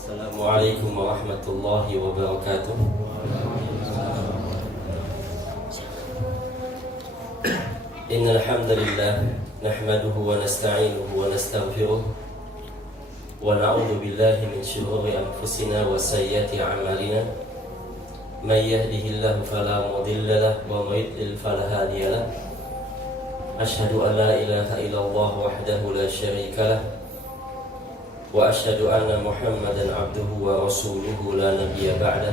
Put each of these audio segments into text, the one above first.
Assalamualaikum warahmatullahi wabarakatuh. Innal hamdalillah nahmaduhu wa nasta'inuhu wa nastaghfiruh wa na'udzu billahi min shururi anfusina wa sayyiati a'malina. May yahdihillahu fala mudilla lahu wa may yudlil fala hadiya lahu. Asyhadu an la ilaha illallah wahdahu la syarika lahu wa asyhadu anna Muhammadan abduhu wa rasuluhu la nabiyya ba'dah.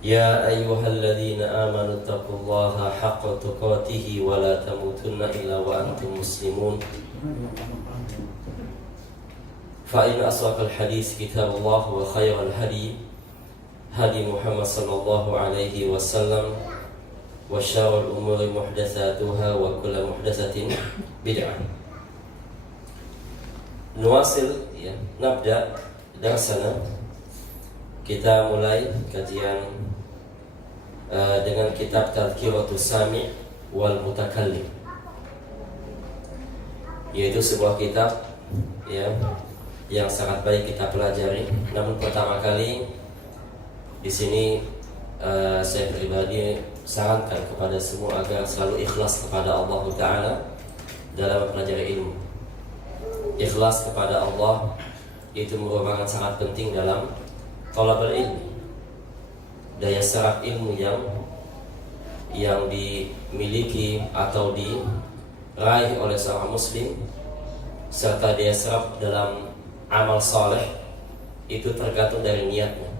Ya ayyuhalladzina amanu taqullaha haqqa tuqatih wa la tamutunna illa wa antum muslimun. Fa inna asraqal hadits kitabullah wa khairal hadi hadi Muhammad sallallahu alaihi wasallam wa syarrul umuri muhdatsatuha wa kullu muhdatsatin bid'ah. Nuwasil ya, nabda darsana. Kita mulai kajian dengan kitab Tadhkiratus Sami' wal Mutakallim, yaitu sebuah kitab ya yang sangat baik kita pelajari. Namun pertama kali di sini saya pribadi sarankan kepada semua agar selalu ikhlas kepada Allah Ta'ala dalam mempelajari ilmu. Ikhlas kepada Allah itu merupakan sangat penting dalam thalabul ilmi. Daya serap ilmu yang dimiliki atau diraih oleh seorang muslim serta daya serap dalam amal saleh itu tergantung dari niatnya.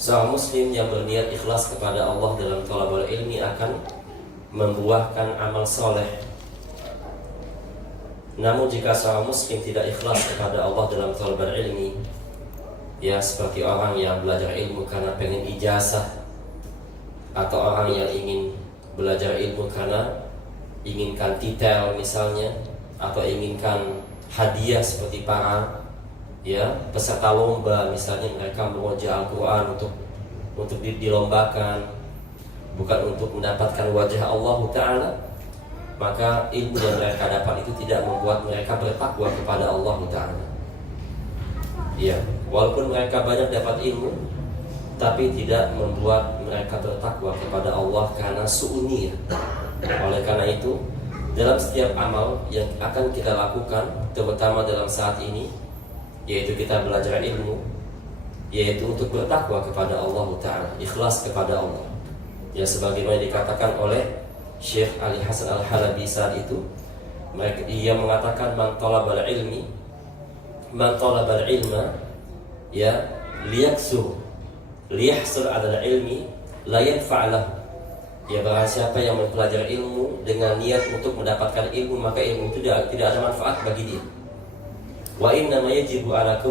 Seorang muslim yang berniat ikhlas kepada Allah dalam thalabul ilmi akan membuahkan amal saleh. Namun jika seorang muslim tidak ikhlas kepada Allah dalam thalabul ilmi, ya seperti orang yang belajar ilmu karena pengen ijazah, atau orang yang ingin belajar ilmu karena inginkan titel misalnya, atau inginkan hadiah seperti para ya peserta lomba misalnya, mereka meroja Al-Quran untuk dilombakan, bukan untuk mendapatkan wajah Allah Ta'ala, maka ilmu yang mereka dapat itu tidak membuat mereka bertakwa kepada Allah Ta'ala. Ya, walaupun mereka banyak dapat ilmu, tapi tidak membuat mereka bertakwa kepada Allah karena su'uniyah. Oleh karena itu, dalam setiap amal yang akan kita lakukan, terutama dalam saat ini, yaitu kita belajar ilmu, yaitu untuk bertakwa kepada Allah Ta'ala, ikhlas kepada Allah. Ya, sebagaimana dikatakan oleh Syekh Ali Hasan Al-Halabi saat itu, ia mengatakan man talabal ilma ya liyahsul 'alal ilmi la yanfa'lahu. Ya, barang siapa yang mempelajari ilmu dengan niat untuk mendapatkan ilmu, maka ilmu itu tidak ada manfaat bagi dia. Wa inna ma yajibu 'ala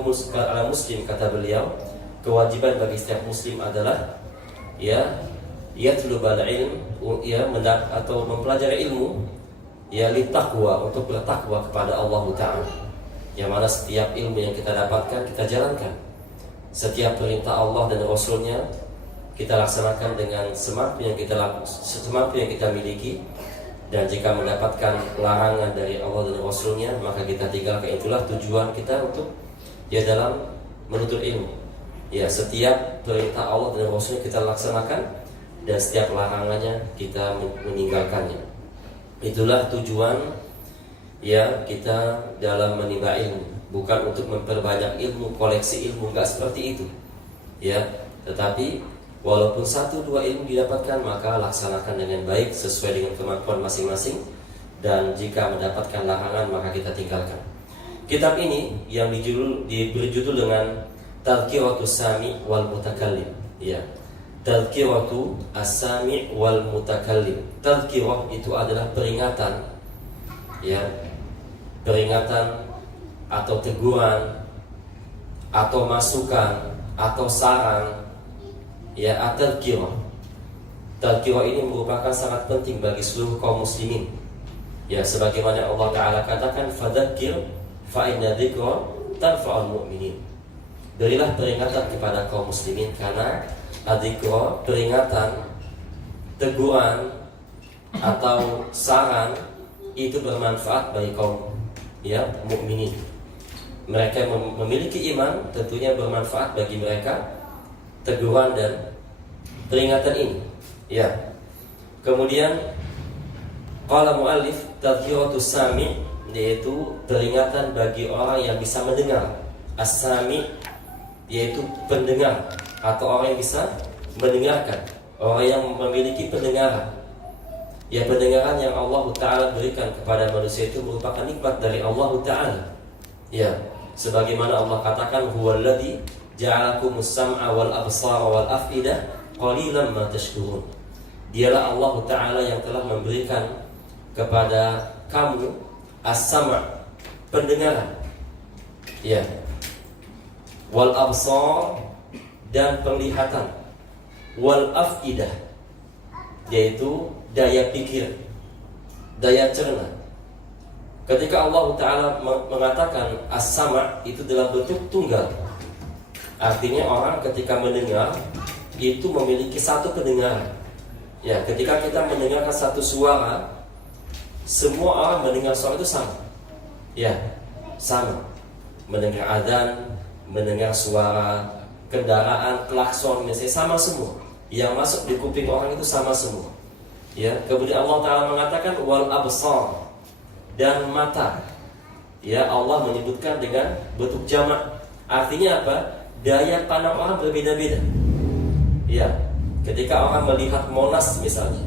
muslim, kata beliau, kewajiban bagi setiap muslim adalah ya yatlubal ilm, ya atau mempelajari ilmu ya litaqwa, untuk bertakwa kepada Allah Ta'ala. Yang mana setiap ilmu yang kita dapatkan kita jalankan, setiap perintah Allah dan Rasulnya kita laksanakan dengan semampu yang kita miliki, dan jika mendapatkan larangan dari Allah dan Rasulnya maka kita tinggalkan. Itulah tujuan kita untuk ya dalam menuntut ilmu. Ya, setiap perintah Allah dan Rasulnya kita laksanakan, dan setiap larangannya kita meninggalkannya. Itulah tujuan ya kita dalam menimba ilmu, bukan untuk memperbanyak ilmu, koleksi ilmu, enggak seperti itu. Ya, tetapi walaupun 1-2 ilmu didapatkan, maka laksanakan dengan baik sesuai dengan kemampuan masing-masing, dan jika mendapatkan larangan maka kita tinggalkan. Kitab ini yang diberi judul dengan Tadhkiratus Sami' wal Mutakallim. Ya, Tadhkiratu as-Sami' wal Mutakallim. Tadhkirah itu adalah peringatan, ya, peringatan atau teguran atau masukan atau saran, ya, at-tadhkirah. Tadhkirah ini merupakan sangat penting bagi seluruh kaum muslimin. Ya, sebagaimana Allah Ta'ala katakan, fadzakir fa inna dzikra tanfa'ul mu'minin. Berilah peringatan kepada kaum muslimin, karena adzikra, peringatan, teguran atau saran itu bermanfaat bagi kaum ya mukminin. mereka yang memiliki iman tentunya bermanfaat bagi mereka teguran dan peringatan ini. Ya. Kemudian qala muallif tadhkiratus sami', yaitu peringatan bagi orang yang bisa mendengar. As-sami' yaitu pendengar atau orang yang bisa mendengarkan, orang yang memiliki pendengaran. Ya, pendengaran yang Allah Ta'ala berikan kepada manusia itu merupakan nikmat dari Allah Ta'ala. Ya, sebagaimana Allah katakan huwallazi ja'alakumus sam'a wal absara wal af'idah qalilan ma tashkurun. Dialah Allah Ta'ala yang telah memberikan kepada kamu as-sam', pendengaran, ya, wal absar, dan penglihatan, wal af'idah, yaitu daya pikir, daya cerna. Ketika Allah Ta'ala mengatakan as-sam' itu dalam bentuk tunggal, artinya orang ketika mendengar itu memiliki satu pendengaran. Ya, ketika kita mendengarkan satu suara, semua orang mendengar suara itu sama. Ya, sama. Mendengar adzan, mendengar suara kendaraan, klakson, misalnya sama semua. Yang masuk di kuping orang itu sama semua. Ya, kemudian Allah Ta'ala mengatakan wal absar, dan mata. Ya, Allah menyebutkan dengan bentuk jamak. Artinya apa? Daya pandang orang berbeda-beda. Ya, ketika orang melihat Monas misalnya,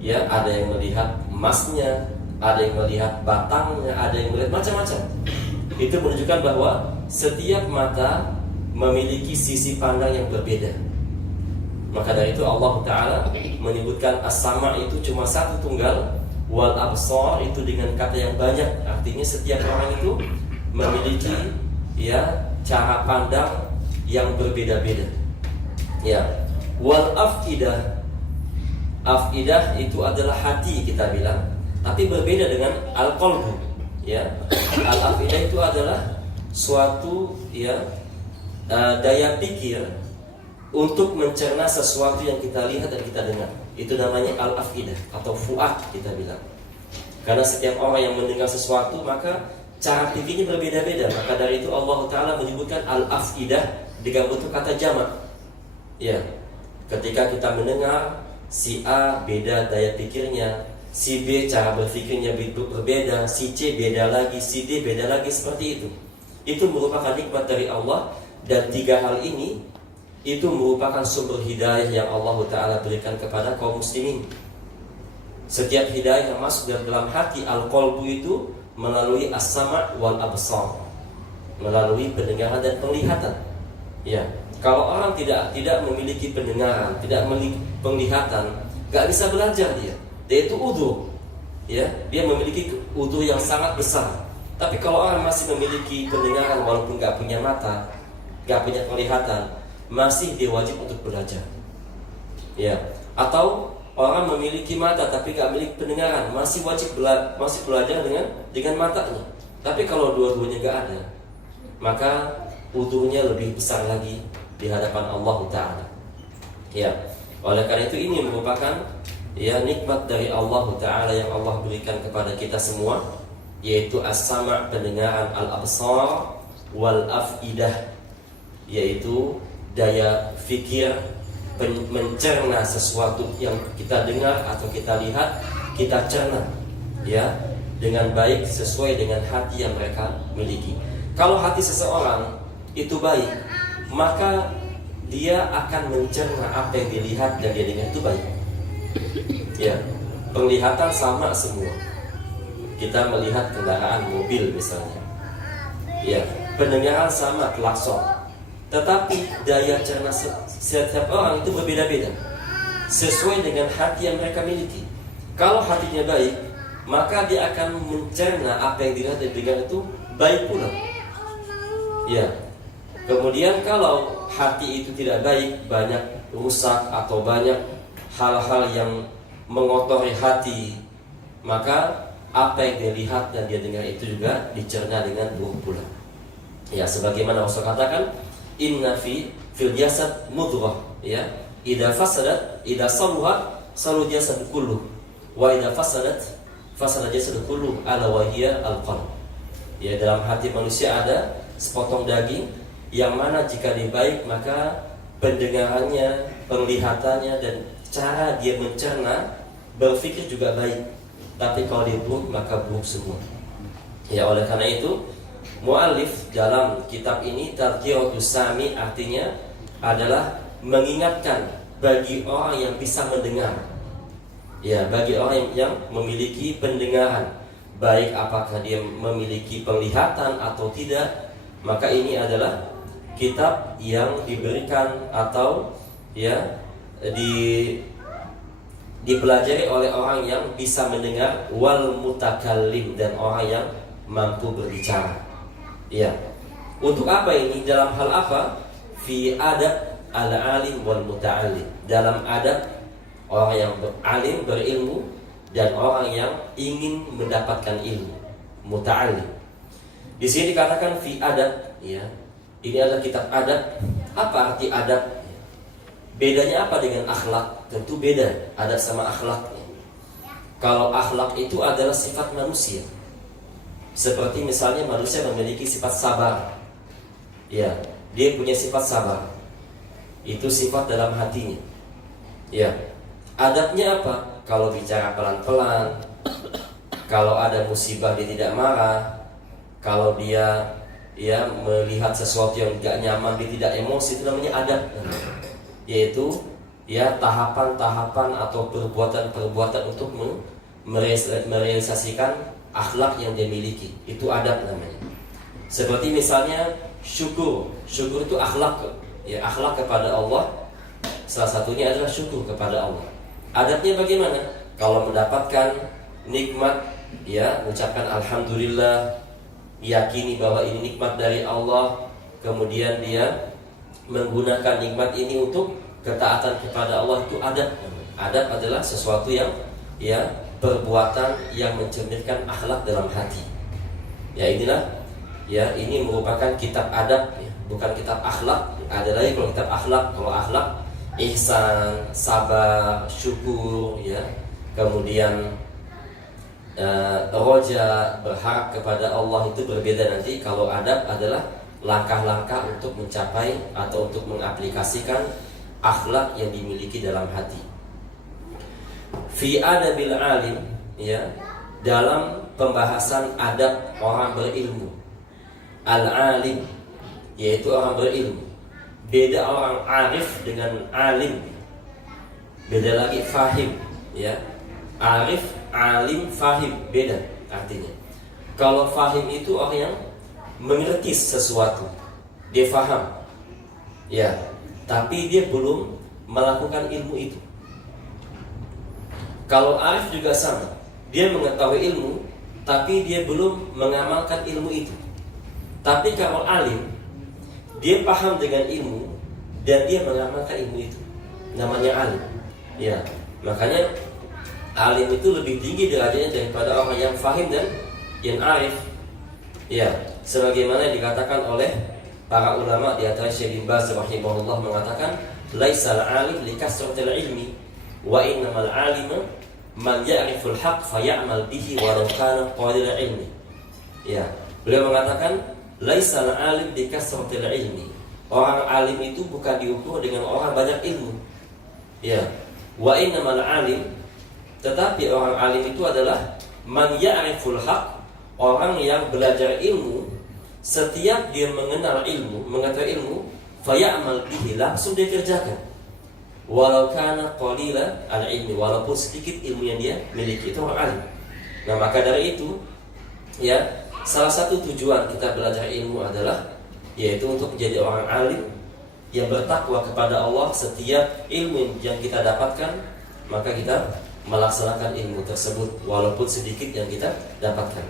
ya, ada yang melihat emasnya, ada yang melihat batangnya, ada yang melihat macam-macam. Itu menunjukkan bahwa setiap mata memiliki sisi pandang yang berbeda. Maka dari itu Allah Ta'ala menyebutkan as-sama' itu cuma satu tunggal, wal absar itu dengan kata yang banyak. Artinya setiap orang itu memiliki, ya, cara pandang yang berbeda-beda. Ya, wal afidah, afidah itu adalah hati kita bilang, tapi berbeda dengan al-qalbu. Ya, al-afidah itu adalah suatu, ya, daya pikir untuk mencerna sesuatu yang kita lihat dan kita dengar. Itu namanya al-afidah atau fuad kita bilang. Karena setiap orang yang mendengar sesuatu maka cara pikirnya berbeda-beda. Maka dari itu Allah Ta'ala menyebutkan al-afidah dengan bentuk kata jamak. Ya, ketika kita mendengar si A beda daya pikirnya, si B cara berpikirnya berbeda, si C beda lagi, si D beda lagi, seperti itu. Itu merupakan nikmat dari Allah. Dan tiga hal ini itu merupakan sumber hidayah yang Allah Ta'ala berikan kepada kaum muslimin. Setiap hidayah yang masuk dalam hati al-qalbu itu melalui as-sama' wal absar, melalui pendengaran dan penglihatan. Ya, kalau orang tidak memiliki pendengaran, tidak memiliki penglihatan, gak bisa belajar dia itu udzur. Ya, dia memiliki udzur yang sangat besar. Tapi kalau orang masih memiliki pendengaran walaupun gak punya mata, gak punya penglihatan, masih dia wajib untuk belajar. Ya, atau orang memiliki mata tapi gak memiliki pendengaran, masih wajib belajar dengan matanya. Tapi kalau dua-duanya gak ada, maka udzurnya lebih besar lagi di hadapan Allah Ta'ala. Ya, oleh karena itu ini merupakan, ya, nikmat dari Allah Ta'ala yang Allah berikan kepada kita semua, yaitu as-sama', pendengaran, al-absar, wal afidah, yaitu daya fikir, mencerna sesuatu yang kita dengar atau kita lihat, kita cerna, ya, dengan baik sesuai dengan hati yang mereka miliki. Kalau hati seseorang itu baik, maka dia akan mencerna apa yang dilihat dan dia dengar itu baik. Ya, penglihatan sama semua. Kita melihat kendaraan mobil misalnya, ya, pendengaran sama klakson. Tetapi daya cerna setiap orang itu berbeda-beda sesuai dengan hati yang mereka miliki. Kalau hatinya baik, maka dia akan mencerna apa yang dilihat dan dengar itu baik pula. Ya. Kemudian kalau hati itu tidak baik, banyak rusak atau banyak hal-hal yang mengotori hati, maka apa yang dia lihat dan dia dengar itu juga dicerna dengan buruk pula. Ya, sebagaimana Rasul katakan, inna fil jasad mudghah, ya, idza fasadat, idza saluhat, salu jasad kulluh, wa idza fasadat, fasada jasad kulluh, ala wa hiya al-qalb. Ya, dalam hati manusia ada sepotong daging, yang mana jika dia baik maka pendengarannya, penglihatannya, dan cara dia mencerna, berpikir juga baik. Tapi kalau dia buruk maka buruk semua. Ya, oleh karena itu mu'allif dalam kitab ini Tadhkiratus Sami artinya adalah mengingatkan bagi orang yang bisa mendengar. Ya, bagi orang yang memiliki pendengaran, baik apakah dia memiliki penglihatan atau tidak, maka ini adalah kitab yang diberikan atau ya dipelajari oleh orang yang bisa mendengar, wal mutakallim, dan orang yang mampu berbicara. Ya. Untuk apa ini? Dalam hal apa? Fi adab al-alim wal muta'allim. Dalam adab orang yang alim, berilmu, dan orang yang ingin mendapatkan ilmu, muta'allim. Di sini dikatakan fi adab, ya. Ini adalah kitab adab. Apa arti adab? Bedanya apa dengan akhlak? Tentu beda adab sama akhlak. Kalau akhlak itu adalah sifat manusia. Seperti misalnya manusia memiliki sifat sabar. Ya, dia punya sifat sabar. Itu sifat dalam hatinya. Ya. Adabnya apa? Kalau bicara pelan-pelan, kalau ada musibah dia tidak marah, kalau dia ya melihat sesuatu yang tidak nyaman dia tidak emosi, itu namanya adab. Yaitu ya tahapan-tahapan atau perbuatan-perbuatan untuk merealisasikan akhlak yang dia miliki. Itu adab namanya. Seperti misalnya syukur. Syukur itu akhlak. Ya, akhlak kepada Allah salah satunya adalah syukur kepada Allah. Adabnya bagaimana? Kalau mendapatkan nikmat, ya mengucapkan alhamdulillah, yakini bahwa ini nikmat dari Allah, kemudian dia menggunakan nikmat ini untuk ketaatan kepada Allah, itu adab. Adab adalah sesuatu yang ya perbuatan yang mencerminkan akhlak dalam hati. Ya, inilah ya, ini merupakan kitab adab, ya, bukan kitab akhlak. Ada lagi kalau kitab akhlak. Kalau akhlak ihsan, sabar, syukur, ya. Kemudian roja, berharap kepada Allah, itu berbeda nanti. Kalau adab adalah langkah-langkah untuk mencapai atau untuk mengaplikasikan akhlak yang dimiliki dalam hati. Fi adabil alim, ya, dalam pembahasan adab orang berilmu. Al-alim, yaitu orang berilmu. Beda orang arif dengan alim. Beda lagi fahim, ya. Arif, alim, fahim, beda artinya. Kalau fahim itu orang yang mengerti sesuatu, dia faham, ya, tapi dia belum melakukan ilmu itu. Kalau arif juga sama, dia mengetahui ilmu, tapi dia belum mengamalkan ilmu itu. Tapi kalau alim, dia paham dengan ilmu dan dia mengamalkan ilmu itu, namanya alim. Ya, makanya alim itu lebih tinggi derajatnya daripada orang yang fahim dan yang arif. Ya, sebagaimana dikatakan oleh para ulama, di antara Syekh bin Baz rahimahullah mengatakan, laisal alim likasratil ilmi, wa innamal alima man ya'riful haqq faya'mal bihi walau kana qalil ilmi. Ya, beliau mengatakan laisal alim likasratil ilmi. Orang alim itu bukan diukur dengan orang banyak ilmu. Ya, wa innamal alim, tetapi orang alim itu adalah man ya'riful haqq, orang yang belajar ilmu. Setiap dia mengenal ilmu, mengetahui ilmu, faya'mal bihi, langsung dia kerjakan. Walau kana qalila al-ilmi, walaupun sedikit ilmu yang dia miliki, itu orang alim. Nah, maka dari itu, ya, salah satu tujuan kita belajar ilmu adalah yaitu untuk menjadi orang alim yang bertakwa kepada Allah. Setiap ilmu yang kita dapatkan, maka kita melaksanakan ilmu tersebut walaupun sedikit yang kita dapatkan.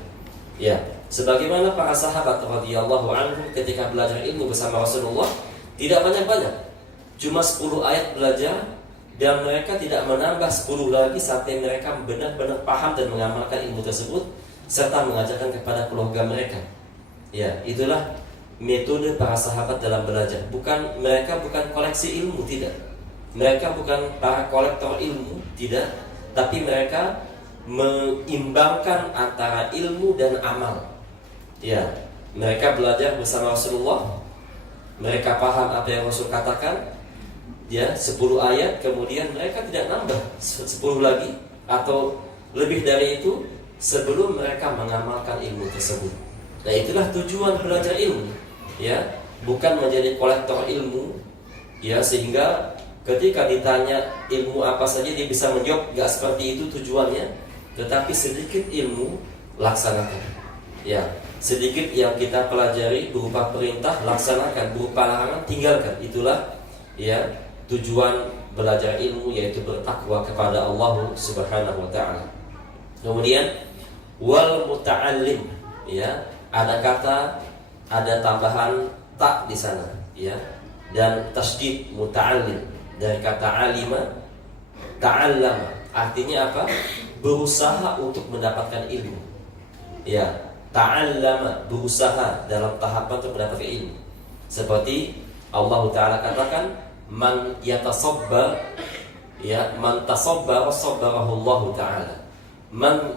Ya, sebagaimana para sahabat radhiyallahu anhum ketika belajar ilmu bersama Rasulullah, tidak banyak-banyak, cuma 10 ayat belajar, dan mereka tidak menambah 10 lagi sampai mereka benar-benar paham dan mengamalkan ilmu tersebut serta mengajarkan kepada keluarga mereka. Ya, itulah metode para sahabat dalam belajar. Mereka bukan koleksi ilmu, tidak. Mereka bukan para kolektor ilmu, tidak. Tapi mereka mengimbangkan antara ilmu dan amal. Ya, Mereka belajar bersama Rasulullah, mereka paham apa yang Rasul katakan, ya 10 ayat, kemudian mereka tidak nambah 10 lagi atau lebih dari itu sebelum mereka mengamalkan ilmu tersebut. Nah, itulah tujuan belajar ilmu, ya, bukan menjadi kolektor ilmu, ya, sehingga ketika ditanya ilmu apa saja dia bisa menjawab, gak seperti itu tujuannya. Tetapi sedikit ilmu laksanakan, ya, sedikit yang kita pelajari berupa perintah laksanakan, berupa larangan tinggalkan. Itulah, ya, tujuan belajar ilmu, yaitu bertakwa kepada Allah Subhanahu wa taala. Kemudian wal muta'allim, ya, ada tambahan tak di sana, ya, dan tasydid muta'allim dari kata alima, ta'allama, artinya apa? Berusaha untuk mendapatkan ilmu, ya, ta'allama, berusaha dalam tahapan untuk mendapatkan ilmu. Seperti Allah Ta'ala katakan, man yatasabbar, ya, man tasabbar sabbarahu Allah Ta'ala. Man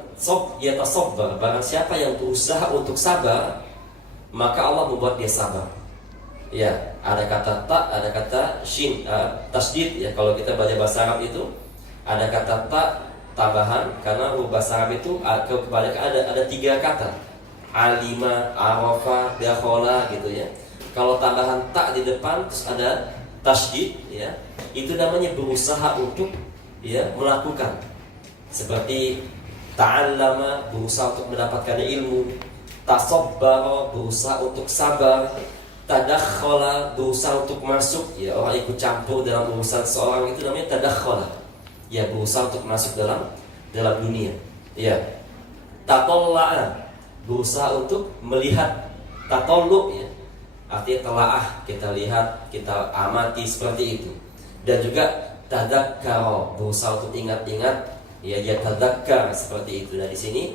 yatasabbar, barang siapa yang berusaha untuk sabar, maka Allah membuat dia sabar. Ya, ada kata ta, ada kata shin, tasdid, ya, kalau kita baca bahasa Arab itu ada kata ta tambahan, karena bahasa Arab itu kebanyakan ada 3 kata, alima, arafa, dakhala, gitu ya. Kalau tambahan ta di depan terus ada tasydid, ya, itu namanya berusaha untuk, ya, melakukan. Seperti ta'allama, berusaha untuk mendapatkan ilmu, tasabbara, berusaha untuk sabar, tadakhala, berusaha untuk masuk, ya, orang ikut campur dalam urusan seorang, itu namanya tadakhala, ya, berusaha untuk masuk dalam dunia, ya. Tatalla'a, berusaha untuk melihat, tatallu, ya, artinya telaah, kita lihat, kita amati, seperti itu. Dan juga tadakkara, berusaha untuk ingat-ingat, ya, dia tadakkar, seperti itu. Dari sini,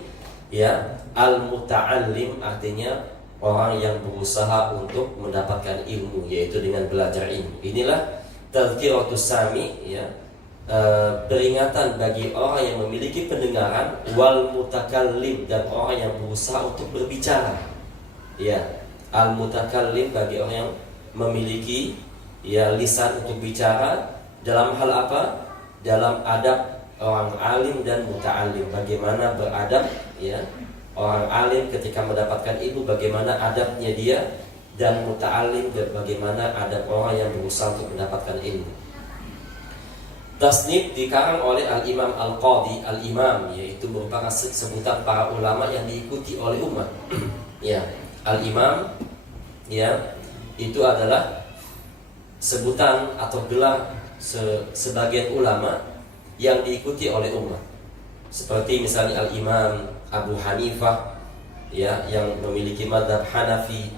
ya, al-muta'allim artinya orang yang berusaha untuk mendapatkan ilmu, yaitu dengan belajar ilmu. Inilah tadhkiratus sami, ya, peringatan bagi orang yang memiliki pendengaran, wal mutakallim, dan orang yang berusaha untuk berbicara, ya. Al-mutakallim bagi orang yang memiliki, ya, lisan untuk bicara. Dalam hal apa? Dalam adab orang alim dan muta'allim, bagaimana beradab, ya, orang alim ketika mendapatkan ilmu, bagaimana adabnya dia, dan muta'allim bagaimana adab orang yang berusaha untuk mendapatkan ilmu. Tasnif dikarang oleh Al-Imam Al-Qadhi. Al-Imam, yaitu merupakan sebutan para ulama yang diikuti oleh umat. Ya, Al-Imam, ya, itu adalah sebutan atau gelar sebagian ulama yang diikuti oleh umat. Seperti misalnya Al-Imam Abu Hanifah, ya, yang memiliki mazhab Hanafi,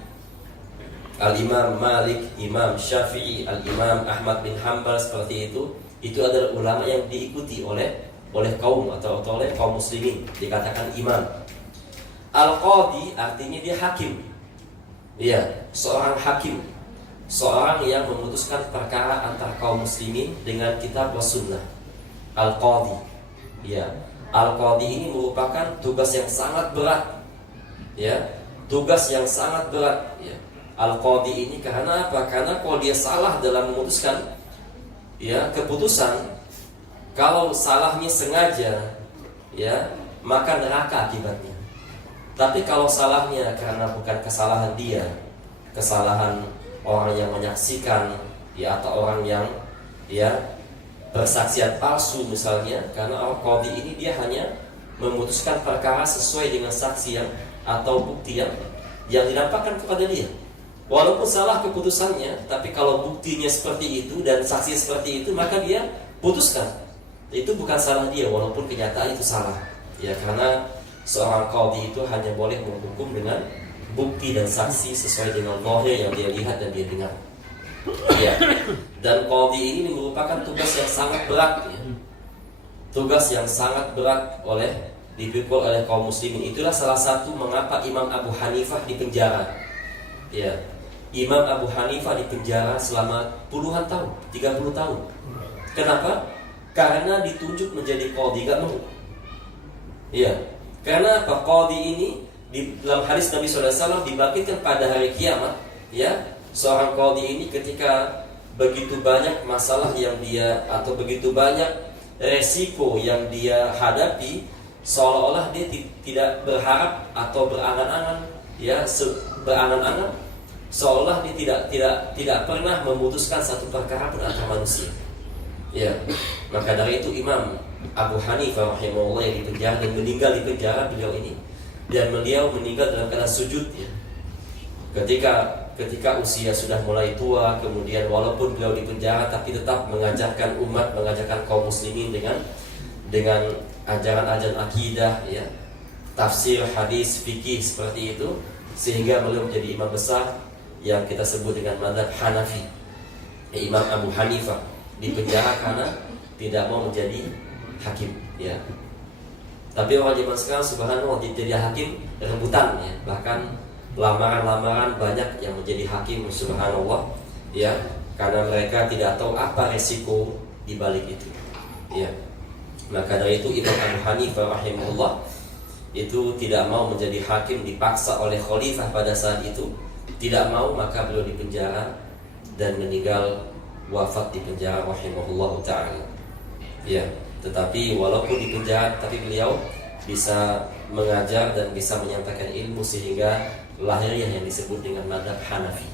Al-Imam Malik, Imam Syafi'i, Al-Imam Ahmad bin Hanbal, seperti itu. Itu adalah ulama yang diikuti oleh kaum atau oleh kaum muslimin, dikatakan imam. Al-Qadhi artinya dia hakim, ya, seorang hakim, seorang yang memutuskan perkara antara kaum muslimin dengan kitab was sunnah. Al-Qadhi, ya, Al-Qadhi ini merupakan tugas yang sangat berat, ya, tugas yang sangat berat, ya. Al-Qadhi ini karena apa? Karena kalau dia salah dalam memutuskan, ya, keputusan, kalau salahnya sengaja, ya, maka neraka akibatnya. Tapi kalau salahnya karena bukan kesalahan dia, kesalahan orang yang menyaksikan, ya, atau orang yang, ya, bersaksian palsu misalnya, karena Al-Qadhi ini dia hanya memutuskan perkara sesuai dengan saksi yang atau bukti yang dinampakkan kepada dia. Walaupun salah keputusannya, tapi kalau buktinya seperti itu dan saksi seperti itu, maka dia putuskan. Itu bukan salah dia, walaupun kenyataan itu salah, ya, karena seorang qadhi itu hanya boleh menghukum dengan bukti dan saksi sesuai dengan zahir yang dia lihat dan dia dengar, ya. Dan qadhi ini merupakan tugas yang sangat berat, ya. Tugas yang sangat berat dipikul oleh kaum muslimin. Itulah salah satu mengapa Imam Abu Hanifah dipenjara, ya. Imam Abu Hanifah dipenjara selama puluhan tahun, 30 tahun. Kenapa? Karena ditunjuk menjadi qadhi, gak mau. Iya. Karena apa? Qadhi ini di dalam hadis Nabi SAW dibangkitkan pada hari kiamat, ya, seorang qadhi ini ketika begitu banyak masalah yang dia atau begitu banyak resiko yang dia hadapi, seolah-olah dia tidak berharap atau berangan-angan, ya, berangan-angan, seolah dia tidak pernah memutuskan satu perkara pun antara manusia. Ya, maka dari itu Imam Abu Hanifah rahimahullah yang dipenjara dan meninggal di penjara beliau ini, dan beliau meninggal dalam keadaan sujud, ya. Ketika usia sudah mulai tua, kemudian walaupun beliau di penjara tapi tetap mengajarkan umat, mengajarkan kaum muslimin dengan ajaran-ajaran akidah, ya, tafsir, hadis, fikih seperti itu, sehingga beliau menjadi imam besar yang kita sebut dengan mazhab Hanafi. Imam Abu Hanifah di penjara karena tidak mau menjadi hakim, ya. Tapi orang zaman sekarang subhanallah jadi hakim rebutan, ya. Bahkan lamaran-lamaran banyak yang menjadi hakim, subhanallah, ya, karena mereka tidak tahu apa resiko di balik itu, ya. Maka dari itu Imam Abu Hanifah rahimahullah itu tidak mau menjadi hakim, dipaksa oleh khalifah pada saat itu, tidak mau, maka beliau dipenjara dan meninggal wafat di penjara rahimahullah taala, ya. Tetapi walaupun di penjara, tapi beliau bisa mengajar dan bisa menyampaikan ilmu sehingga lahiriah yang disebut dengan mazhab Hanafi.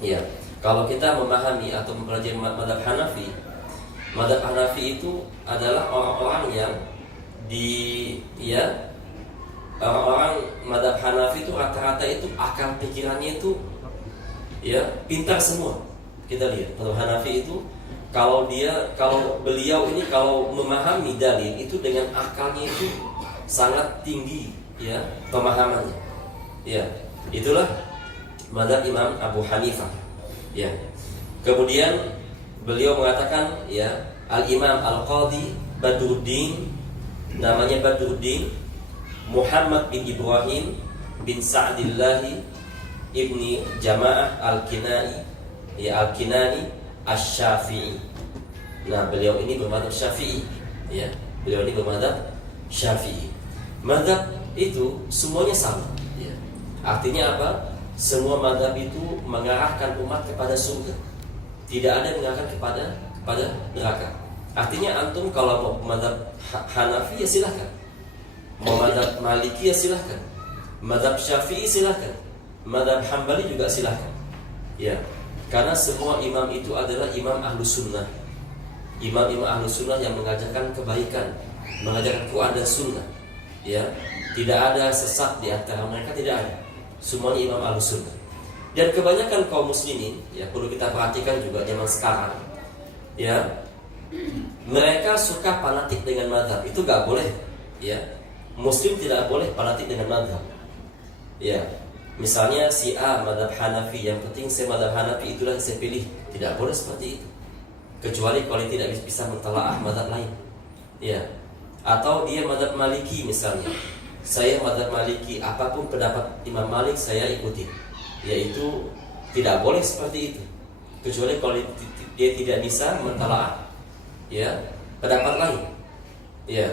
Ya, kalau kita memahami atau mempelajari mazhab Hanafi itu adalah orang-orang yang orang-orang mazhab Hanafi itu rata-rata itu akal pikirannya itu, ya, pintar semua. Kita lihat mazhab Hanafi itu kalau beliau ini kalau memahami dalil itu dengan akalnya itu sangat tinggi, ya, pemahamannya. Ya, itulah mazhab Imam Abu Hanifah. Ya. Kemudian beliau mengatakan, ya, Al-Imam Al-Qadhi Badruddin, namanya Badruddin Muhammad bin Ibrahim bin Sa'dillahi ibni Jama'ah Al-Kinani, ya, Al-Kinani Asy-Syafi'i. Nah, beliau ini bermadzhab Syafi'i, ya. Beliau ini bermadzhab Syafi'i. Mazhab itu semuanya sama. Artinya apa? Semua mazhab itu mengarahkan umat kepada surga. Tidak ada yang mengarahkan kepada neraka. Artinya antum kalau mau mazhab Hanafi ya silahkan, mau mazhab Maliki ya silahkan, mazhab Syafi'i silahkan, mazhab Hambali juga silahkan. Ya, karena semua imam itu adalah imam ahlus sunnah. Imam-imam ahlus sunnah yang mengajarkan kebaikan, mengajarkan Quran dan sunnah. Ya, tidak ada sesat di antara mereka, tidak ada. Semuanya imam ahlus-sunnah. Dan kebanyakan kaum muslimin, ya, perlu kita perhatikan juga zaman sekarang, ya, mereka suka fanatik dengan mazhab. Itu gak boleh, ya. Muslim tidak boleh fanatik dengan mazhab, ya. Misalnya si A mazhab Hanafi, yang penting saya mazhab Hanafi itulah yang saya pilih. Tidak boleh seperti itu, kecuali kalau tidak bisa mentelaah mazhab lain, ya. Atau dia mazhab Maliki misalnya, saya mazhab Maliki, apapun pendapat Imam Malik saya ikuti. Yaitu tidak boleh seperti itu, kecuali kalau dia tidak bisa mentelaah, ya, pendapat lain. Ya.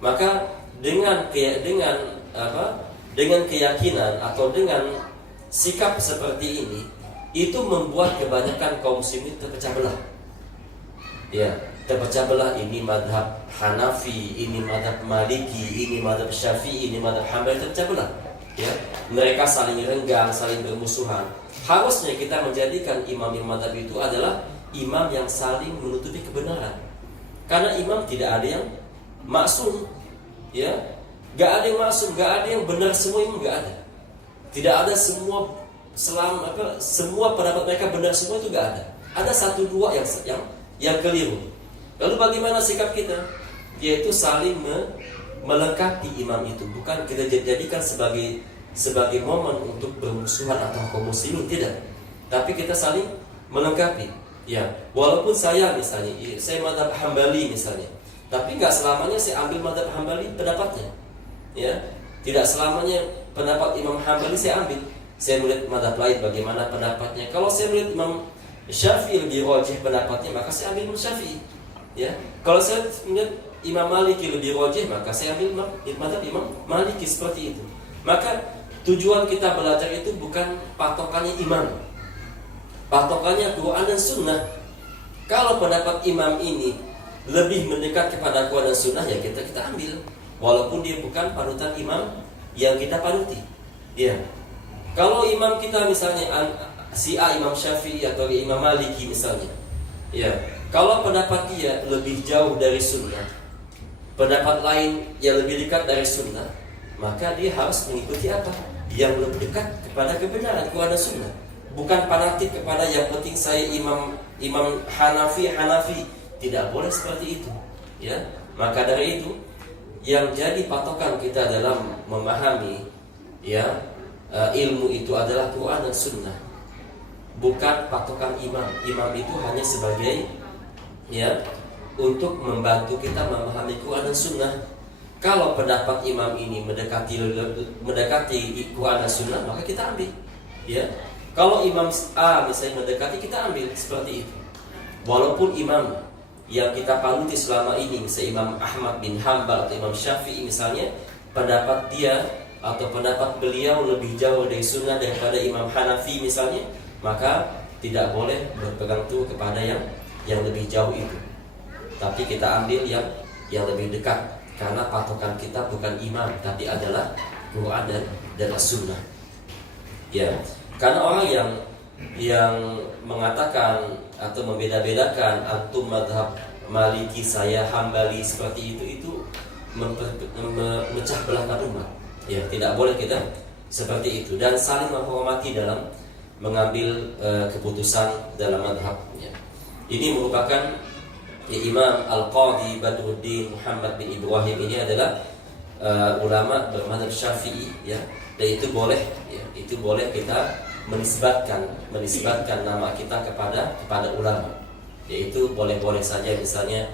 Maka dengan keyakinan atau dengan sikap seperti ini, itu membuat kebanyakan kaum muslimin terpecah belah. Ya, terpecah belah, ini madhab Hanafi, ini madhab Maliki, ini madhab Syafi'i, ini madhab Hambali, terpecah belah. Ya, mereka saling renggang, saling bermusuhan. Harusnya kita menjadikan imam-imam madhab itu adalah imam yang saling menutupi kebenaran. Karena imam tidak ada yang maksum, ya, gak ada yang maksum, gak ada yang benar semua, imam gak ada. Tidak ada semua pendapat mereka benar semua, itu gak ada. Ada satu dua yang keliru. Lalu bagaimana sikap kita? Yaitu saling melengkapi imam itu, bukan kita jadikan sebagai momen untuk bermusuhan atau kaum muslimin, tidak. Tapi kita saling melengkapi. Ya, walaupun saya misalnya, saya mazhab Hambali misalnya, tapi nggak selamanya saya ambil mazhab Hambali pendapatnya. Ya, tidak selamanya pendapat Imam Hambali saya ambil. Saya melihat mazhab lain bagaimana pendapatnya. Kalau saya melihat Imam Syafi'i lebih rajih pendapatnya, maka saya ambil Imam Syafi'i. Ya, kalau saya melihat Imam Maliki lebih rajih, maka saya ambil mazhab Imam Maliki, seperti itu. Maka tujuan kita belajar itu bukan patokannya imam, patokannya Quran dan Sunnah. Kalau pendapat imam ini lebih mendekat kepada Quran dan Sunnah, ya kita ambil, walaupun dia bukan panutan imam yang kita panuti. Ya, kalau imam kita misalnya si A, Imam Syafi'i atau Imam Maliki misalnya, ya, kalau pendapat dia lebih jauh dari Sunnah, pendapat lain yang lebih dekat dari Sunnah, maka dia harus mengikuti apa? Yang lebih dekat kepada kebenaran Quran dan Sunnah. Bukan fanatik kepada yang penting saya Imam Hanafi. Tidak boleh seperti itu. Ya, maka dari itu yang jadi patokan kita dalam memahami ilmu itu adalah Quran dan Sunnah, bukan patokan imam. Imam itu hanya sebagai untuk membantu kita memahami Quran dan Sunnah. Kalau pendapat imam ini mendekati Quran dan Sunnah, maka kita ambil. Ya, kalau Imam A misalnya mendekati, kita ambil seperti itu. Walaupun imam yang kita panuti selama ini, misalnya Imam Ahmad bin Hanbal atau Imam Syafi'i misalnya, pendapat dia atau pendapat beliau lebih jauh dari Sunnah daripada Imam Hanafi misalnya, maka tidak boleh berpegang teguh kepada yang lebih jauh itu. Tapi kita ambil yang lebih dekat, karena patokan kita bukan imam, tapi adalah Quran dan Sunnah. Ya, karena orang yang mengatakan atau membeda-bedakan antum madhab Maliki, saya Hambali, seperti itu memecah belahkan umat. Ya, tidak boleh kita seperti itu, dan saling menghormati dalam mengambil keputusan dalam madhabnya. Ini merupakan Imam Al-Qadhi Badruddin Muhammad bin Ibrahim. Ini adalah ulama bermadzhab Syafi'i, ya, dan itu boleh kita menisbatkan nama kita kepada ulama, yaitu boleh saja. Misalnya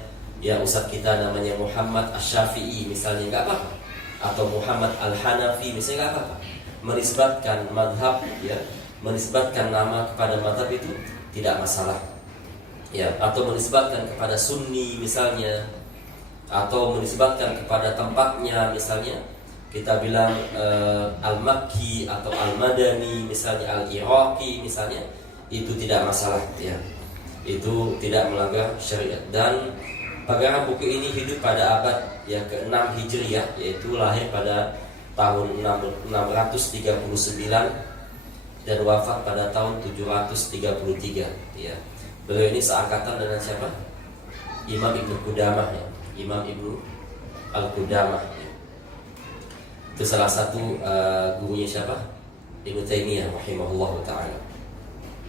ustadz kita namanya Muhammad Asy-Syafi'i misalnya, nggak apa-apa, atau Muhammad Al-Hanafi misalnya, nggak apa-apa. Menisbatkan madhab, menisbatkan nama kepada madhab itu tidak masalah. Ya, atau menisbatkan kepada Sunni misalnya, atau menisbatkan kepada tempatnya, misalnya kita bilang Al-Makki atau Al-Madani misalnya, Al-Iraqi misalnya, itu tidak masalah, ya. Itu tidak melanggar syariat. Dan pengarang buku ini hidup pada abad ke-6 Hijriah, yaitu lahir pada tahun 639 dan wafat pada tahun 733, ya. Beliau ini seangkatan dengan siapa? Imam Ibnu Qudamah, ya. Imam Ibnu Al-Qudamah, ya. Itu salah satu gurunya siapa? Ibnu Taimiyah rahimahullahu taala.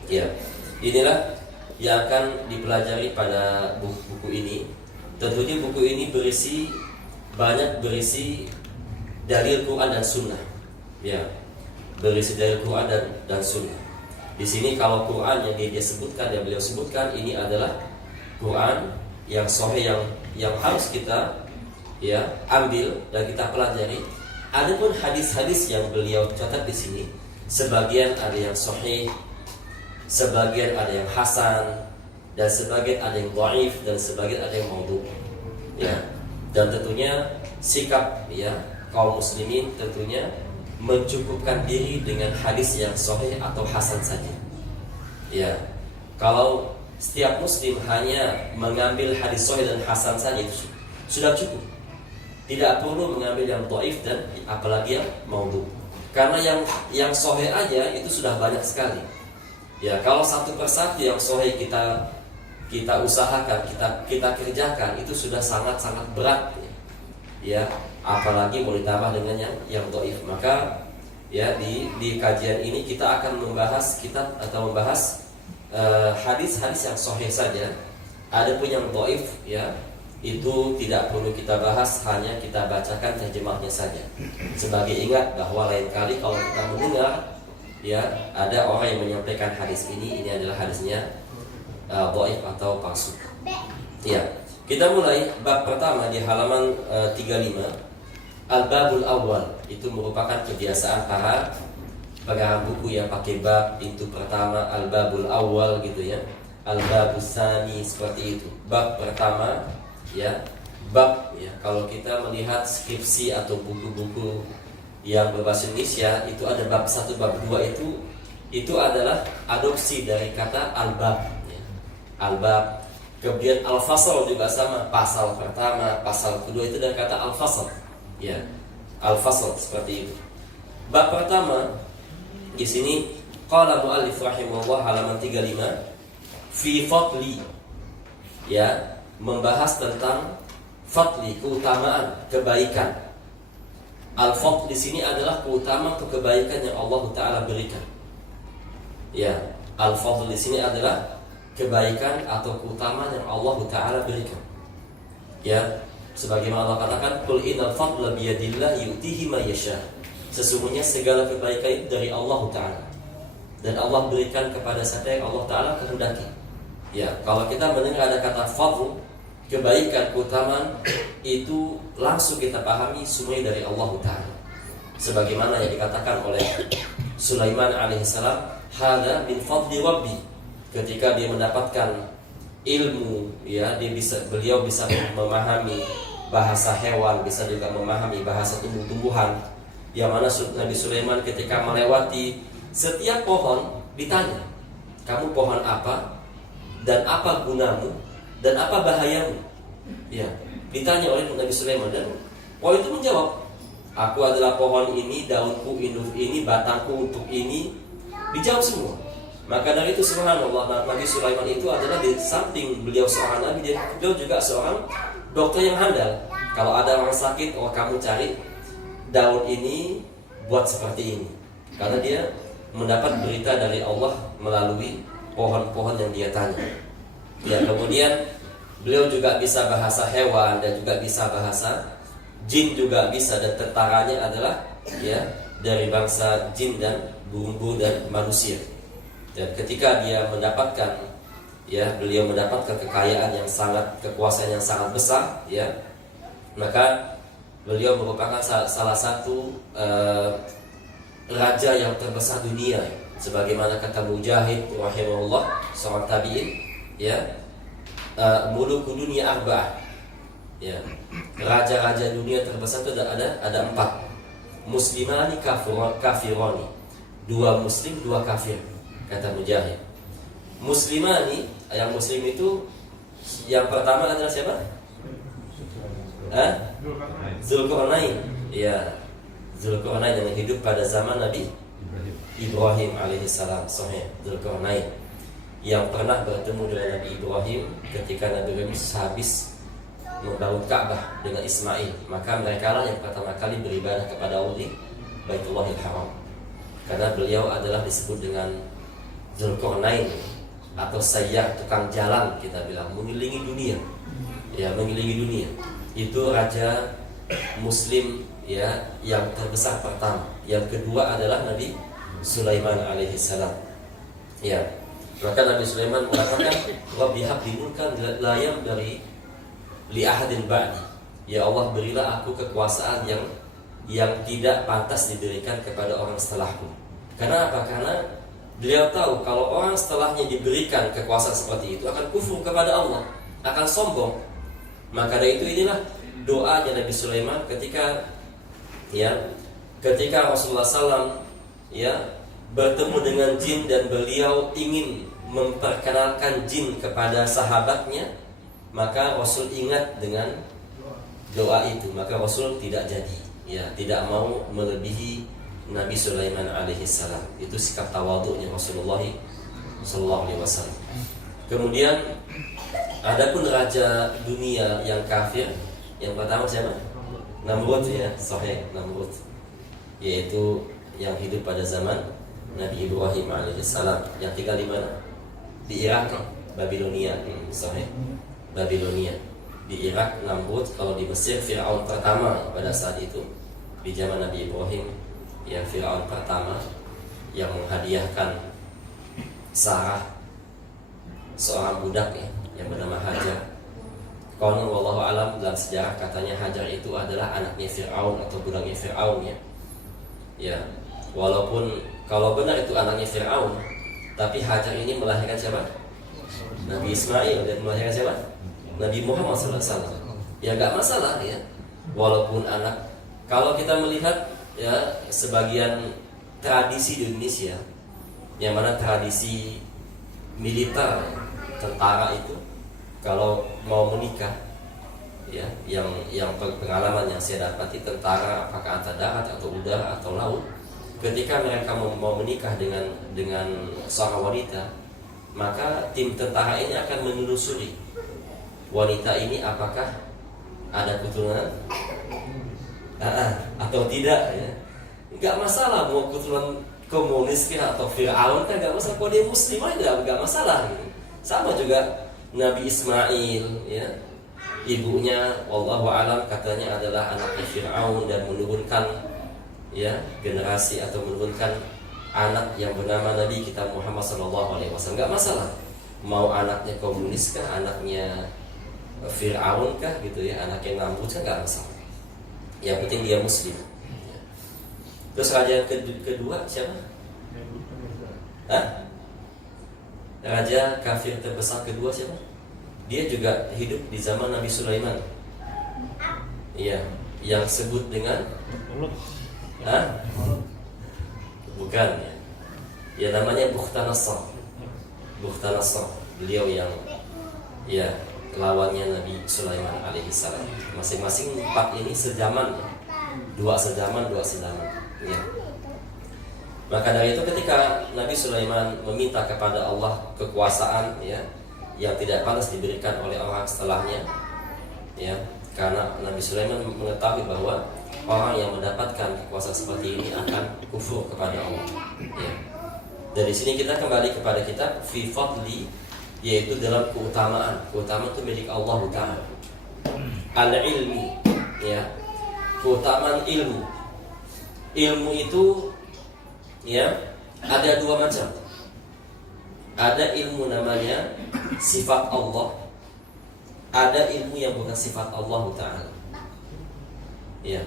Ya, inilah yang akan dipelajari pada buku ini. Tentunya buku ini berisi dalil Quran dan Sunnah. Ya, berisi dalil Quran dan Sunnah. Di sini kalau Quran yang dia sebutkan, yang beliau sebutkan, ini adalah Quran yang sahih, yang harus kita ambil dan kita pelajari. Adapun hadis-hadis yang beliau catat di sini, sebagian ada yang sahih, sebagian ada yang hasan, dan sebagian ada yang dhaif, dan sebagian ada yang maudhu. Ya. Dan tentunya sikap kaum muslimin tentunya mencukupkan diri dengan hadis yang sahih atau hasan saja. Ya. Kalau setiap muslim hanya mengambil hadis sahih dan hasan saja, itu sudah cukup. Tidak perlu mengambil yang dhaif dan apalagi yang maudhu. Karena yang sahih aja itu sudah banyak sekali. Ya, kalau satu persatu yang sahih kita usahakan, kita kerjakan, itu sudah sangat-sangat berat. Ya, apalagi mau ditambah dengan yang dhaif. Maka di kajian ini kita akan membahas hadis-hadis yang sahih saja. Adapun yang dhaif, itu tidak perlu kita bahas, hanya kita bacakan terjemahnya saja. Sebagai ingat bahwa lain kali kalau kita mendengar ada orang yang menyampaikan hadis ini adalah hadisnya dhaif atau palsu. Ya, kita mulai bab pertama di halaman 35. Al-Babul Awal itu merupakan kebiasaan para pengarang buku yang pakai bab itu pertama, Al-Babul Awal gitu ya. Al-Babus Tsani seperti itu. Bab pertama bab kalau kita melihat skripsi atau buku-buku yang berbahasa Indonesia itu ada bab 1, bab 2 itu adalah adopsi dari kata albab ya. Albab. Kemudian al-fasal juga sama, pasal pertama, pasal kedua itu dari kata al-fasal ya. Al-fasal seperti itu. Bab pertama di sini qala muallif rahimahullah halaman 35 fi fadli ya, membahas tentang fadli, keutamaan, kebaikan. Al-fadl di sini adalah keutamaan atau kebaikan yang Allah Taala berikan. Ya, al-fadl di sini adalah kebaikan atau keutamaan yang Allah Taala berikan. Ya, sebagaimana Allah katakan, "Qul innal fadla biyadillah yu'tihi man yasha." Sesungguhnya segala kebaikan itu dari Allah Taala. Dan Allah berikan kepada siapa yang Allah Taala kehendaki. Ya, kalau kita mendengar ada kata fadl, kebaikan, keutamaan, itu langsung kita pahami semuanya dari Allah Ta'ala. Sebagaimana yang dikatakan oleh Sulaiman alaihissalam, "Hada min fadli Rabbi." Ketika dia mendapatkan ilmu, ya, beliau bisa memahami bahasa hewan, bisa juga memahami bahasa tumbuh-tumbuhan. Yang mana Nabi Sulaiman ketika melewati setiap pohon ditanya, "Kamu pohon apa? Dan apa gunamu? Dan apa bahayamu?" Ya, ditanya oleh Nabi Sulaiman, dan pohon itu menjawab, "Aku adalah pohon ini, daunku ini, batangku untuk ini." Dijawab semua. Maka dari itu subhanallah, Nabi Sulaiman itu adalah di samping beliau seorang nabi, beliau juga seorang dokter yang handal. Kalau ada orang sakit, oh kamu cari daun ini buat seperti ini, karena dia mendapat berita dari Allah melalui pohon-pohon yang dia tanya. Ya, kemudian beliau juga bisa bahasa hewan dan juga bisa bahasa jin juga bisa, dan tentaranya adalah ya dari bangsa jin dan burung dan manusia. Dan ketika dia mendapatkan, ya, beliau mendapatkan kekayaan yang sangat, kekuasaan yang sangat besar, ya, maka beliau merupakan salah satu raja yang terbesar dunia, sebagaimana kata Mujahid rahimahullah, seorang tabi'in, ya, muluku dunia arba'ah, ya, raja-raja dunia terbesar itu ada 4. Muslimani kafironi, 2 muslim 2 kafir, kata Mujahid. Muslimani, yang muslim itu yang pertama adalah siapa? Zulkarnain. Ya, Zulkarnain yang hidup pada zaman Nabi Ibrahim alaihissalam. Sahih, Zulkarnain yang pernah bertemu dengan Nabi Ibrahim ketika Nabi Ibrahim habis membangun Ka'bah dengan Ismail. Maka mereka lah yang pertama kali beribadah kepada Allah di Baitullahil Haram, karena beliau adalah disebut dengan Zulkarnain atau Sayyar, tukang jalan, kita bilang, mengelilingi dunia. Ya, mengelilingi dunia. Itu raja muslim, ya, yang terbesar pertama. Yang kedua adalah Nabi Sulaiman alaihissalam. Ya, maka Nabi Sulaiman mengatakan, "Rabbi habli mulkan la yanbaghi li ahadin ba'di." Ya Allah, berilah aku kekuasaan yang tidak pantas diberikan kepada orang setelahku. Karena apa? Karena beliau tahu kalau orang setelahnya diberikan kekuasaan seperti itu akan kufur kepada Allah, akan sombong. Maka dari itu inilah doanya Nabi Sulaiman ketika Rasulullah SAW, ya, bertemu dengan jin dan beliau ingin memperkenalkan jin kepada sahabatnya, maka Rasul ingat dengan doa itu, maka Rasul tidak jadi, ya, tidak mau melebihi Nabi Sulaiman alaihissalam. Itu sikap tawadhu'nya Rasulullah sallallahu alaihi wasallam. Kemudian adapun raja dunia yang kafir, yang pertama siapa? Namrud, ya, sahih, Namrud, yaitu yang hidup pada zaman Nabi Ibrahim alaihissalam, yang tinggal di mana? Di Irak, Babilonia, sahih, Babilonia. Di Irak Namrud, kalau di Mesir Fir'aun pertama pada saat itu di zaman Nabi Ibrahim, ya, Fir'aun pertama yang menghadiahkan Sarah, seorang budak, ya, yang bernama Hajar. Konon wallahu alam, dalam sejarah katanya Hajar itu adalah anaknya Fir'aun atau budaknya Fir'aun, ya. Ya, walaupun kalau benar itu anaknya Fir'aun, tapi Hajar ini melahirkan siapa? Nabi Ismail, dan melahirkan siapa? Nabi Muhammad SAW. Ya, gak masalah, ya, walaupun anak. Kalau kita melihat ya sebagian tradisi di Indonesia, yang mana tradisi militer, tentara itu kalau mau menikah, ya yang pengalaman yang saya dapati tentara, apakah antara darat atau udara atau laut, ketika mereka mau menikah dengan seorang wanita, maka tim tentara ini akan menelusuri wanita ini apakah ada keturunan atau tidak, ya. Nggak masalah mau keturunan komunis atau Fir'aun kan nggak masalah, kalau dia muslim aja nggak masalah gitu. Sama juga Nabi Ismail, ya, ibunya wallahu alam katanya adalah anaknya Fir'aun dan menurunkan, ya, generasi atau menurunkan anak yang bernama Nabi kita Muhammad SAW. Nggak masalah mau anaknya komunis kah, anaknya Fir'aun kah gitu, ya, anaknya Namrud kan nggak masalah. Yang penting dia muslim. Terus raja yang kedua siapa? Raja kafir terbesar kedua siapa? Dia juga hidup di zaman Nabi Sulaiman. Iya, yang sebut dengan bukan, ya. Ya namanya Bukhtanasar. Bukhtanasar. Beliau yang, ya, lawannya Nabi Sulaiman alaihissalam. Masing-masing empat ini sezaman, dua sezaman. Ya. Maka dari itu ketika Nabi Sulaiman meminta kepada Allah kekuasaan, ya, yang tidak pantas diberikan oleh orang setelahnya, ya, karena Nabi Sulaiman mengetahui bahwa orang yang mendapatkan kekuasaan seperti ini akan kufur kepada Allah. Ya. Dari sini kita kembali kepada kitab fi fadli, yaitu dalam keutamaan. Keutamaan itu milik Allah Ta'ala. Al-ilmi, ya, keutamaan ilmu. Ilmu itu, ya, ada dua macam. Ada ilmu namanya sifat Allah, ada ilmu yang bukan sifat Allah Ta'ala. Ya.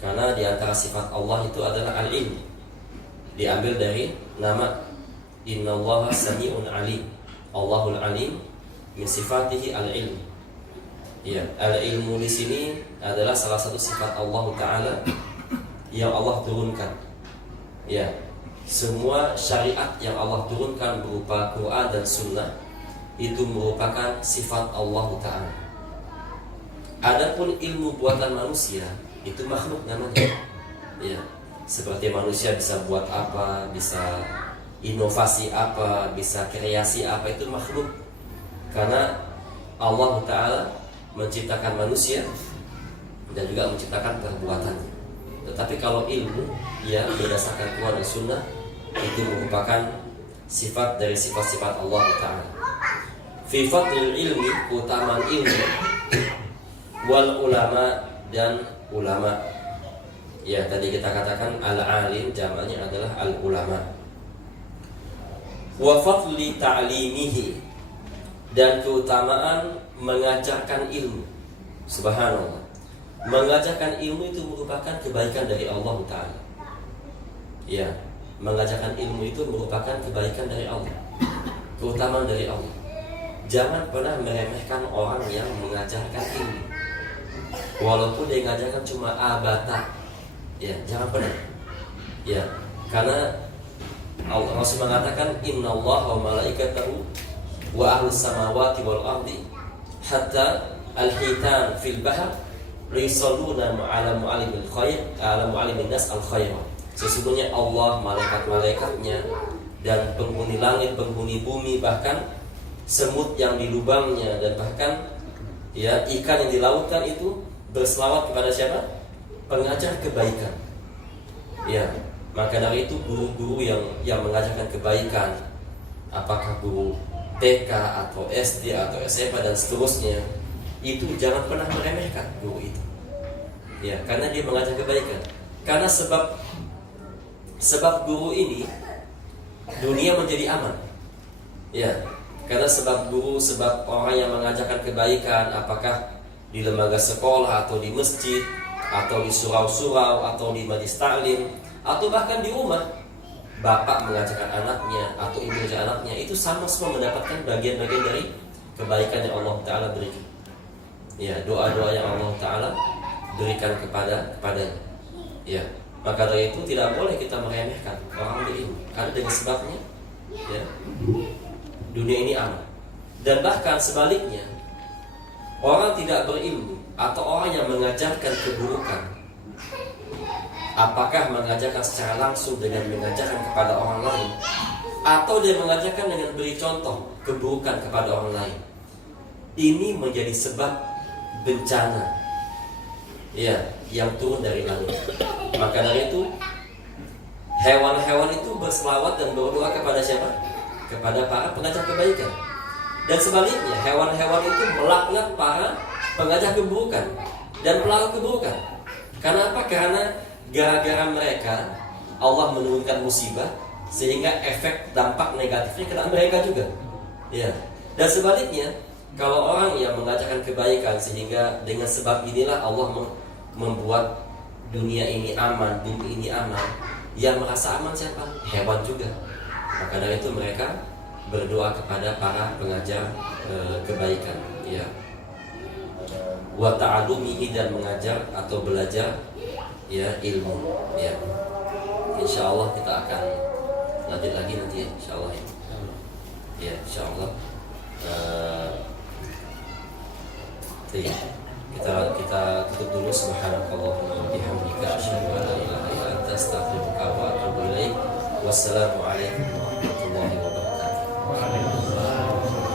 Karena di antara sifat Allah itu adalah al-ilm. Diambil dari nama Innallaha Sami'un Alim. Allahul Alim min sifatihi al-ilm. Ya, al-ilmu di sini adalah salah satu sifat Allah Ta'ala yang Allah turunkan. Ya, semua syariat yang Allah turunkan berupa Quran dan Sunnah itu merupakan sifat Allah Ta'ala. Adapun ilmu buatan manusia itu makhluk namanya. Ya, seperti manusia bisa buat apa, bisa inovasi apa, bisa kreasi apa, itu makhluk. Karena Allah Ta'ala menciptakan manusia dan juga menciptakan perbuatannya. Tetapi kalau ilmu, ya, berdasarkan Quran dan Sunnah, itu merupakan sifat dari sifat-sifat Allah Ta'ala. Fi fadlil ilmi, keutamaan ilmu, wal ulama, dan ulama. Ya, tadi kita katakan al-alim, jamaknya adalah al-ulama. Wa fadli ta'limihi, dan keutamaan mengajarkan ilmu. Subhanallah. Mengajarkan ilmu itu merupakan kebaikan dari Allah Ta'ala. Ya, mengajarkan ilmu itu merupakan kebaikan dari Allah, keutamaan dari Allah. Jangan pernah meremehkan orang yang mengajarkan ilmu, walaupun dia mengajarkan cuma abata. Ya, jangan pernah. Ya, karena Allah Rasul mengatakan innallaha wa malaikatahu wa ahlus samawati wal ardi hatta al-hitan fil bahr yusalluna ala mu'allimil khair ala mu'allimin nas al khair. Sesungguhnya Allah, malaikat-malaikatnya, dan penghuni langit, penghuni bumi, bahkan semut yang di lubangnya, dan bahkan, ya, ikan yang di lautan itu berselawat kepada siapa? Pengajar kebaikan. Ya, maka dari itu guru-guru yang mengajarkan kebaikan, apakah guru TK atau SD atau SMA dan seterusnya, itu jangan pernah meremehkan guru itu. Ya, karena dia mengajar kebaikan. Karena sebab guru ini dunia menjadi aman. Ya, karena sebab guru, sebab orang yang mengajarkan kebaikan, apakah di lembaga sekolah atau di masjid atau di surau-surau atau di majlis taklim atau bahkan di rumah, bapak mengajarkan anaknya atau ibu mengajarkan anaknya, itu sama semua mendapatkan bagian-bagian dari kebaikan yang Allah Ta'ala berikan. Ya, doa-doa yang Allah Ta'ala berikan kepadanya. Ya, maka dari itu tidak boleh kita meremehkan orang berilmu, karena dengan sebabnya ya, dunia ini aman. Dan bahkan sebaliknya, orang tidak berilmu atau orang yang mengajarkan keburukan, apakah mengajarkan secara langsung dengan mengajarkan kepada orang lain, atau dia mengajarkan dengan beri contoh keburukan kepada orang lain, ini menjadi sebab bencana ya, yang turun dari langit. Maka dari itu, hewan-hewan itu berselawat dan berdoa kepada siapa? Kepada para pengajar kebaikan. Dan sebaliknya, hewan-hewan itu melaknat para pengajar keburukan dan pelaku keburukan. Karena apa? Karena gara-gara mereka Allah menurunkan musibah, sehingga efek dampak negatifnya kena mereka juga. Ya. Dan sebaliknya, kalau orang yang mengajarkan kebaikan, sehingga dengan sebab inilah Allah membuat dunia ini aman, bumi ini aman. Yang merasa aman siapa? Hewan juga. Maka dari itu mereka berdoa kepada para pengajar kebaikan. Ya. Wa ta'alumihi, dan mengajar atau belajar ya ilmu. Ya. Insya Allah kita akan lanjut lagi nanti ya, insya Allah ya. Ya, insya Allah. Kita tutup dulu. Subhanakallahumma wa bihamdika asyhadu an la ilaha illa anta astaghfiruka wa atubu ilaik. Wassalamualaikum warahmatullahi wabarakatuh.